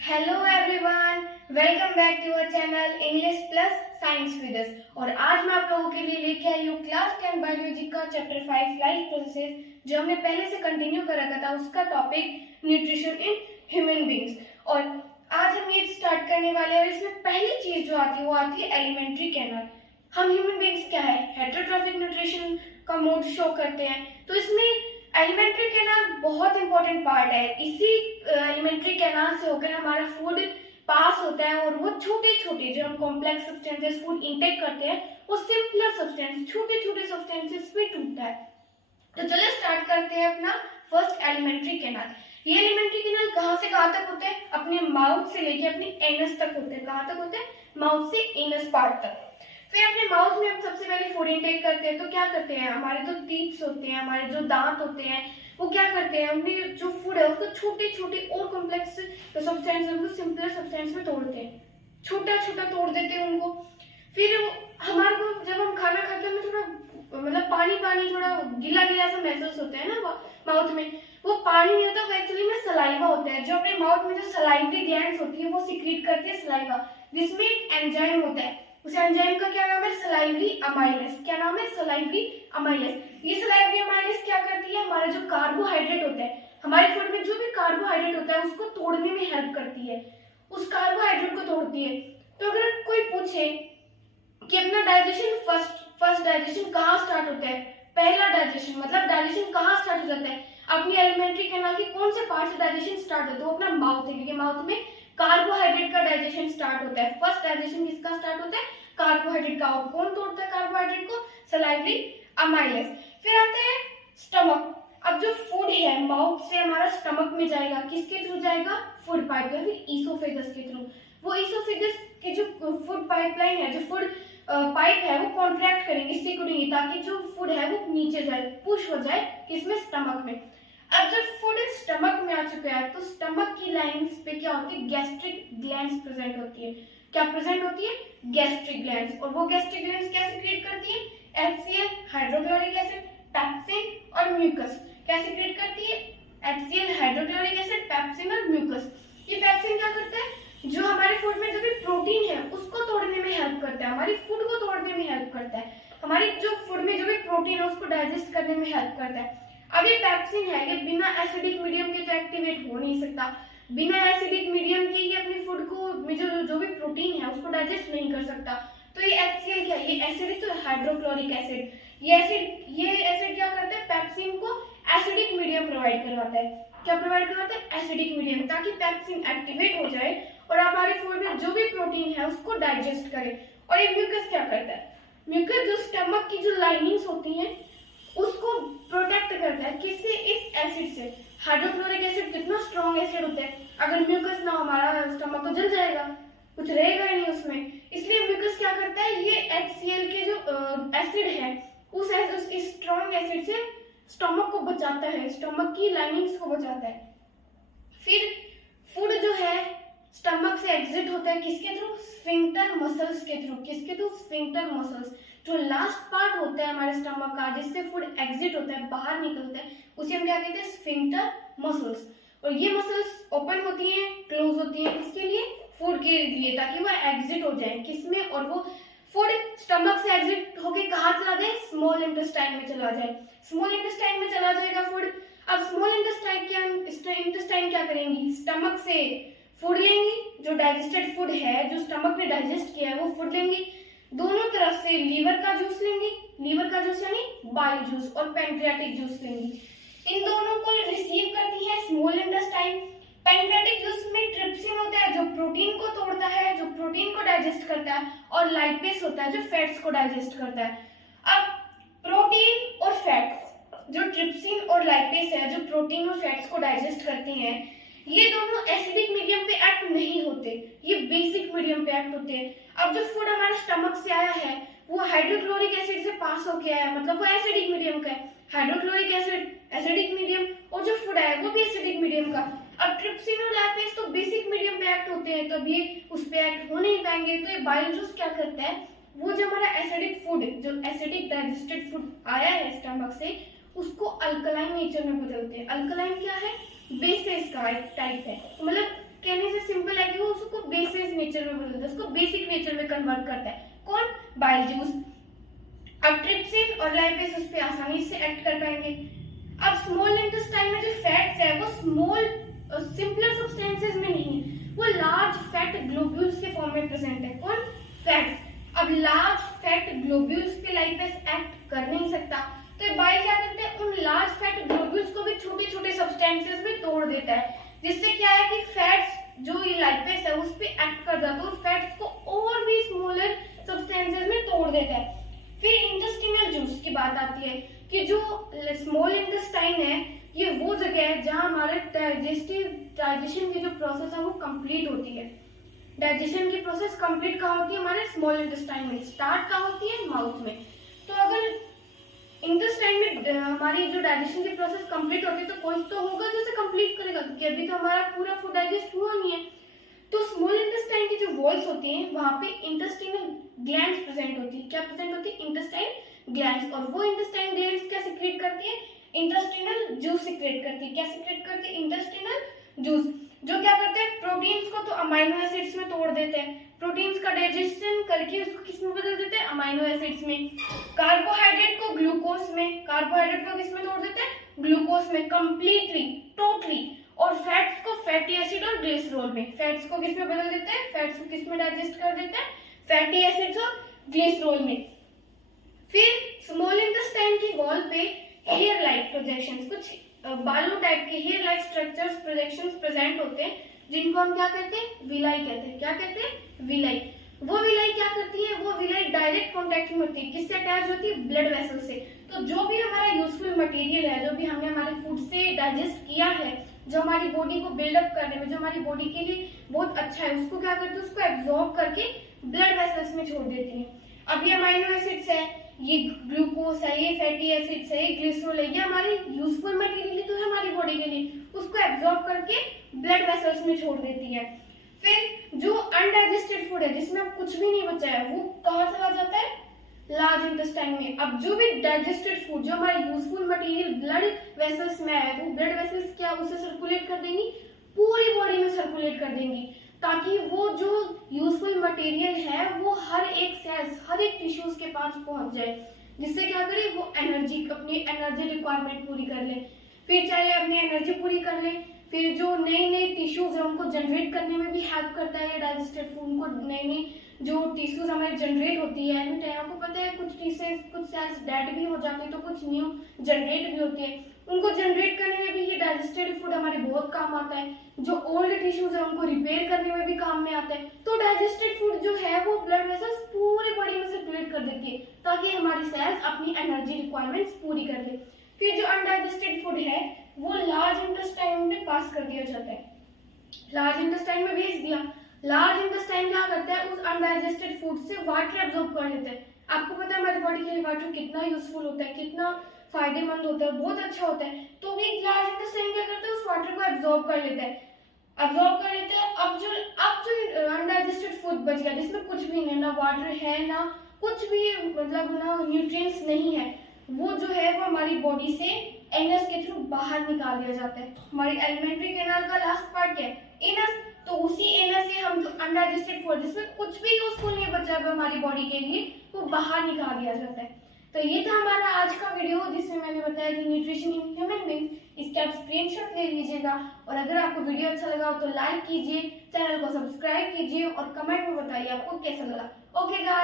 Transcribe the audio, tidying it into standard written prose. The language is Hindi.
Hello everyone, welcome back to our channel English plus science with us. और आज मैं आप लोगों के लिए लेके आई हूँ क्लास 10 बायोलॉजी का चैप्टर 5 लाइफ प्रोसेसेस, जो हमने पहले से कंटिन्यू कर रखा था। उसका topic nutrition in human beings. और आज हम ये स्टार्ट करने वाले हैं। और इसमें पहली चीज जो आती है वो आती है एलिमेंट्री कैनाल। हम ह्यूमन बींग्स क्या है, हेटेरोट्रॉफिक न्यूट्रिशन का मोड शो करते हैं। तो इसमें एलिमेंट्री कैनाल बहुत इंपॉर्टेंट पार्ट है। इसी एलिमेंट्री कैनाल से होकर हमारा फूड पास होता है और वो छोटे छोटे जो हम कॉम्प्लेक्स सब्सटेंसेस फूड इंटेक करते हैं वो सिंपलर सब्सटेंस छोटे छोटे सब्सटेंसेस में टूटता है। तो चलिए स्टार्ट करते हैं अपना फर्स्ट एलिमेंट्री कैनाल। ये एलिमेंट्री कैनाल कहाँ से कहाँ तक होते हैं? अपने माउथ से लेके अपने एनस तक होते हैं। कहाँ तक होते हैं? माउथ से एनस पार्ट तक। फिर अपने माउथ में हम सबसे पहले फूड इनटेक करते हैं। तो क्या करते हैं, हमारे जो टीथ होते हैं, हमारे जो दांत होते हैं, वो क्या करते हैं, अपने जो फूड है उसको छोटे छोटे और कॉम्प्लेक्स सब्सटेंस उनको सिंपलर सब्सटेंस में तोड़ते हैं, छोटा छोटा तोड़ देते हैं उनको। फिर हमारे को जब हम खाना खाते हैं थोड़ा मतलब पानी पानी थोड़ा गीला गीला सा महसूस होता है ना माउथ में। वो पानी नहीं होता, वो एक्चुअली में सलाइवा होता है। जो अपने माउथ में जो सलाइवरी ग्लैंड्स होती है वो सीक्रेट करती है सलाइवा, जिसमें एक एंजाइम होता है। उस एंजाइम का क्या नाम है? Salivary amylase. क्या नाम है? Salivary amylase. ये सलाइवरी अमाइलेस क्या करती है? हमारा जो कार्बोहाइड्रेट होता है, हमारे फूड में जो भी कार्बोहाइड्रेट होता है उसको तोड़ने में हेल्प करती है, उस कार्बोहाइड्रेट को तोड़ती है। तो अगर कोई पूछे कि अपना डाइजेशन फर्स्ट डाइजेशन कहाँ स्टार्ट होता है, पहला डाइजेशन मतलब डाइजेशन कहाँ स्टार्ट हो जाता है, अपनी एलिमेंट्री कैनाल के कौन से पार्ट से डाइजेशन स्टार्ट होता है? वो अपना माउथ है, क्योंकि माउथ में कार्बोहाइड्रेट का डाइजेशन स्टार्ट होता है। फर्स्ट डाइजेशन किसका स्टार्ट होता है? कार्बोहाइड्रेट का। और कौन तोड़ता है कार्बोहाइड्रेट को? Salivary amylase. फिर आते हैं स्टमक। अब जो फूड है माउथ से हमारा स्टमक में जाएगा, किसके थ्रू जाएगा? फूड पाइप या फिर ईसोफेगस के थ्रू। वो ईसोफेगस के जो फूड पाइपलाइन है, जो फूड पाइप है, वो कॉन्ट्रैक्ट करेंगे, सिकुड़ेंगे, ताकि जो फूड है वो नीचे जाए, पुश हो जाए, किसमें? स्टमक में। अब जब फूड स्टमक में आ चुका है तो स्टमक की लाइंस पे क्या होती है? गैस्ट्रिक ग्लैंड्स प्रेजेंट होती है। क्या प्रेजेंट होती है? Gastric glands. और वो गैस्ट्रिक ग्लैंड्स क्या सीक्रेट करती है? HCl, हाइड्रोक्लोरिक एसिड, पेप्सिन और म्यूकस। क्या सीक्रेट करती है? HCl, हाइड्रोक्लोरिक एसिड, पेप्सिन और म्यूकस। ये पेप्सिन क्या करता है? जो हमारे फूड में जो भी प्रोटीन है उसको तोड़ने में हेल्प करता है, हमारी फूड को तोड़ने में हेल्प करता है, हमारी जो फूड में जो भी प्रोटीन है उसको डाइजेस्ट करने में हेल्प करता है। अब ये पेप्सिन है, ये बिना एसिडिक मीडियम के तो एक्टिवेट हो नहीं सकता। बिना एसिडिक मीडियम के ये अपनी फूड को में जो भी प्रोटीन है उसको डाइजेस्ट नहीं कर सकता। तो ये HCl क्या है? ये एसिडिक तो हाइड्रोक्लोरिक एसिड। ये एसिड क्या करता है? पेप्सिन को एसिडिक मीडियम प्रोवाइड करवाता है। क्या प्रोवाइड करवाता है? एसिडिक मीडियम, ताकि पेप्सिन एक्टिवेट हो जाए और हमारे फूड में जो भी प्रोटीन है उसको डाइजेस्ट करे। और ये म्यूकस क्या करता है? म्यूकस जो स्टमक की जो लाइनिंग्स होती हैं उसको प्रोटेक्ट करता है, किससे? इस एसिड से। हाइड्रोक्लोरिक एसिड कितना स्ट्रॉन्ग एसिड होता है, अगर म्यूकस ना हमारा स्टमक तो जल जाएगा, कुछ रहेगा ही नहीं उसमें। इसलिए म्यूकस क्या करता है? ये HCl के जो एसिड है उस स्ट्रॉन्ग एसिड से स्टमक को बचाता है, स्टमक की लाइनिंग्स को बचाता है। फिर फूड जो है स्टमक से एग्जिट होता है, किसके थ्रू? स्फिंक्टर मसल्स के थ्रू। किसके थ्रू? Sphincter muscles. जो लास्ट पार्ट होता है हमारे स्टमक का, जिससे फूड एग्जिट होता है, बाहर निकलता है, उसे हम क्या कहते हैं? Sphincter muscles. और ये मसल्स ओपन होती हैं, क्लोज होती हैं, किसके लिए? फूड के लिए, ताकि वो एग्जिट हो जाए, किसमें? और वो फूड स्टमक से एग्जिट होके कहाँ चला जाए? स्मॉल इंटेस्टाइन में चला जाए। स्मॉल इंटेस्टाइन में चला जाएगा फूड। अब स्मॉल इंटेस्टाइन क्या करेंगी? स्टमक से फूड लेंगी, जो डाइजेस्टेड फूड है, जो स्टमक ने डाइजेस्ट किया है वो फूड लेंगी। दोनों तरफ से लीवर का जूस लेंगी, लीवर का जूस यानी बाइल जूस, और पैंक्रियाटिक जूस लेंगी। इन दोनों को रिसीव करती है स्मॉल इंटेस्टाइन। पैंक्रियाटिक जूस में ट्रिप्सिन होता है जो प्रोटीन को तोड़ता है, जो प्रोटीन को डाइजेस्ट करता है, और लाइपेस होता है जो फैट्स को डाइजेस्ट करता है। अब प्रोटीन और फैट्स, जो ट्रिप्सिन और लाइपेस है जो प्रोटीन और फैट्स को डाइजेस्ट करती हैं, ये दोनों एसिडिक मीडियम पे एक्ट नहीं होते, ये बेसिक मीडियम पे एक्ट होते हैं। अब जो फूड हमारे स्टमक से आया है वो हाइड्रोक्लोरिक एसिड से पास होके आया है, मतलब वो एसिडिक मीडियम का है। हाइड्रोक्लोरिक एसिड एसिडिक मीडियम, और जो फूड है वो भी एसिडिक मीडियम का। अब ट्रिप्सिन और लैपेस तो बेसिक मीडियम पे एक्ट होते हैं, तो अब ये उस पे एक्ट हो नहीं पाएंगे। तो ये बाइल जूस क्या करता है? वो जो हमारा एसिडिक फूड, जो एसिडिक डाइजेस्टेड फूड आया है स्टमक से, उसको अल्कलाइन नेचर में बदलते हैं। अल्कलाइन क्या है? बेसिस का एक टाइप है। मतलब कहने से सिंपल पैटर्न वर्क करता है। कौन? Bile juice. अब ट्रिप्सिन और लाइपेज उस पर आसानी से एक्ट कर पाएंगे। अब स्मॉल इंटेस्टाइन में जो फैट्स है वो स्मॉल सिंपलर सब्सटेंसेस में नहीं है, वो लार्ज फैट ग्लोब्यूल्स के फॉर्म में प्रेजेंट है। कौन? फैट्स। अब लार्ज फैट ग्लोब्यूल्स पे लाइपेज एक्ट कर नहीं सकता, तो बाइल क्या करते हैं, उन लार्ज फैट ग्लोब्यूल्स को भी छोटे छोटे सब्सटेंसेस में तोड़ देता है, जिससे क्या है कि फैट्स जो ये लाइपेज है उस पे एक्ट कर जाता है और फैट्स को और भी स्मॉलर सब्सटेंसेस में तोड़ देता है। फिर इंटेस्टिनल जूस की बात आती है कि जो स्मॉल इंटेस्टाइन है ये वो जगह है जहां हमारे डाइजेशन की जो प्रोसेस है वो कंप्लीट होती है। डाइजेशन की प्रोसेस कंप्लीट कहाँ होती है? हमारे स्मॉल इंटेस्टाइन में। स्टार्ट कहाँ होती है? माउथ में। तो अगर इंटेस्टाइन में हमारी जो डाइजेशन की प्रोसेस कंप्लीट होती है तो कोई तो होगा जो इसे कंप्लीट करेगा, क्योंकि अभी तो हमारा पूरा फूड डाइजेस्ट हुआ नहीं है। तो स्मॉल इंटेस्टाइन की जो वॉल्स होती हैं वहां पे इंटेस्टाइनल ग्लैंड्स प्रेजेंट होती है। क्या प्रेजेंट होती है? Intestine glands. और वो इंटेस्टाइन ग्लैंड्स क्या सीक्रेट करती है? इंटेस्टिनल जूस सीक्रेट करती है। क्या सीक्रेट करती है? Intestinal juice. जो क्या करते हैं, प्रोटीन्स को तो अमाइनो एसिड्स में तोड़ देते हैं, प्रोटीन्स का डाइजेशन करके उसको किस में बदल देते हैं? अमाइनो एसिड्स में। कार्बोहाइड्रेट को ग्लूकोज में, कार्बोहाइड्रेट को किस में तोड़ देते हैं? ग्लूकोज में, कंप्लीटली, टोटली। और फैट्स को फैटी एसिड और ग्लिसरॉल में। फैट्स को किस में बदल देते हैं? फैट्स को किस में डाइजेस्ट कर देते हैं? फैटी एसिड्स और ग्लिसरॉल में। फिर स्मॉल इंटेस्टाइन की वॉल पे हेयर लाइक प्रोजेक्शंस, कुछ बालों टाइप के hair like structures, projections present होते हैं, जिनको हम क्या कहते हैं? विलाई कहते हैं। क्या कहते हैं? विलाई। वो विलाई क्या करती है? वो विलाई डायरेक्ट कांटेक्ट में होती है। किससे अटैच होती है? ब्लड वेसल से। तो जो भी हमारा यूजफुल मटेरियल है, जो भी हमने हमारे फूड से डाइजेस्ट किया है, जो हमारी बॉडी को बिल्डअप करने में, जो हमारी बॉडी के लिए बहुत अच्छा है, उसको क्या करती है? उसको एब्जॉर्ब करके ब्लड वेसल्स में छोड़ देती है। अब ये अमाइनो एसिड्स है, ये ग्लूकोज है, ये फैटी एसिड्स है, ये ग्लिसरॉल है, ये हमारी यूजफुल मटेरियल तो है हमारी बॉडी के लिए, उसको एब्जॉर्ब करके ब्लड वेसल्स में छोड़ देती है। फिर जो अनडाइजेस्टेड फूड है, जिसमें अब कुछ भी नहीं बचा है, वो कहाँ चला जाता है? लार्ज इंटेस्टाइन में। अब जो भी डाइजेस्टेड फूड, जो हमारा यूजफुल मटेरियल ब्लड वेसल्स में है, वो ब्लड वेसल्स क्या उसे सर्कुलेट कर देंगी, पूरी बॉडी में सर्कुलेट कर देंगी, ताकि वो जो यूजफुल मटेरियल है वो हर एक सेल्स, हर एक टिश्यूज के पास पहुंच जाए, जिससे क्या करे, वो एनर्जी, अपनी एनर्जी रिक्वायरमेंट पूरी कर ले। फिर चाहे अपनी एनर्जी पूरी कर ले, फिर जो नई नई टिश्यूज है उनको जनरेट करने में भी हेल्प करता है डाइजेस्टेड फूड। उनको नई नई जो टिश्यूज हमारे जनरेट होती है, आपको पता है कुछ सेल्स डेड भी हो जाती है तो कुछ न्यू जनरेट भी होती है, उनको जनरेट करने में भी ये डाइजेस्टेड फूड हमारे बहुत काम आता है। जो ओल्ड टिश्यूज है उनको रिपेयर करने में भी काम में आता है। तो डाइजेस्टेड फूड जो है वो ब्लड वेसल्स पूरी बॉडी में सर्कुलेट कर देती है, ताकि हमारी सेल्स अपनी एनर्जी रिक्वायरमेंट्स पूरी कर ले। फिर जो अनडाइजेस्टेड फूड है वो लार्ज इंटेस्टाइन में पास कर दिया जाता है, लार्ज इंटेस्टाइन में भेज दिया। लार्ज इंटेस्टाइन क्या करता है, उस अनडाइजेस्टेड फूड से वाटर एब्जॉर्ब कर लेता है। आपको पता है हमारी बॉडी के लिए वाटर कितना यूजफुल होता है, कितना फायदेमंद होता है, बहुत अच्छा होता है। तो भी लार्ज इंटेस्टाइन क्या करता है, उस वाटर को एब्जॉर्ब कर लेता है, एब्जॉर्ब कर लेता है। अब जो अनडाइजेस्टेड फूड बच गया, जिसमें कुछ भी नहीं, ना वाटर है, ना कुछ भी, मतलब ना न्यूट्रिएंट्स नहीं है, वो जो है वो हमारी बॉडी से एनस के थ्रू बाहर निकाल दिया जाता है। हमारी एलिमेंट्री कैनाल का लास्ट पार्ट क्या है? एनस। तो उसी एनस से हम जो अनडाइजेस्टेड फूड, जिसमें कुछ भी यूजफुल नहीं बचा हुआ हमारी बॉडी के लिए, वो बाहर निकाल दिया जाता है। तो ये था हमारा आज का वीडियो, जिसमें मैंने बताया कि न्यूट्रिशन इन ह्यूमन बीइंग। इसके आप स्क्रीनशॉट ले लीजिएगा, और अगर आपको वीडियो अच्छा लगा हो तो लाइक कीजिए, चैनल को सब्सक्राइब कीजिए और कमेंट में बताइए आपको कैसा लगा। Okay guys.